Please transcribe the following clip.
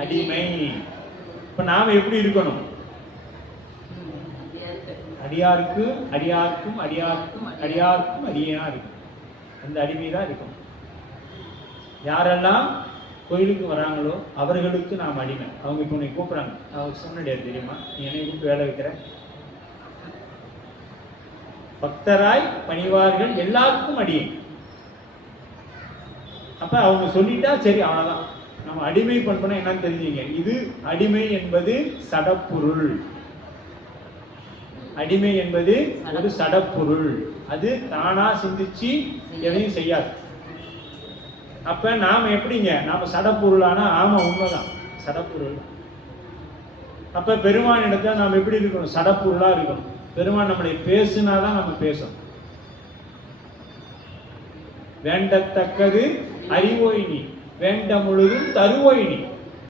அடிமை. இப்ப நாம எப்படி இருக்கணும்? அடியாருக்கு அடியாருக்கும் அடியாருக்கும் அடியாருக்கும் அடியனா இருக்கும் அந்த அடிமை தான் இருக்கும் யாரெல்லாம் கோயிலுக்கு வராங்களோ அவர்களுக்கு நாம் அடிமை. அவங்க இப்போ உன்னை கூப்பிடுறாங்க. அவங்க சொன்னடியா தெரியுமா? நீ என்னை கூப்பிட்டு வேலை வைக்கிற? பக்தராய் பணிவார்கள் எல்லாருக்கும் அடியை அப்ப அவங்க சொல்லிட்டா சரி அவ்வளவுதான். நம்ம அடிமை பண்புனா என்னன்னு தெரிஞ்சுங்க. இது அடிமை என்பது சடப்பொருள். அடிமை என்பது ஒரு சடப்பொருள். அது தானா சிந்திச்சு எதையும் செய்யாது. அப்ப நாம எப்படிங்க? நாம சடப்பொருளானா ஆமா உண்மைதான். சடப்பொருள். அப்ப பெருமான் இடத்துல நாம் எப்படி இருக்கணும்? சடப்பொருளா இருக்கணும். பெருமான் நம்மளை பேசுனாதான் நம்ம பேசணும். வேண்டத்தக்கது அறிவோய் நீ. வேண்ட முழுதும் தருவோய் நீ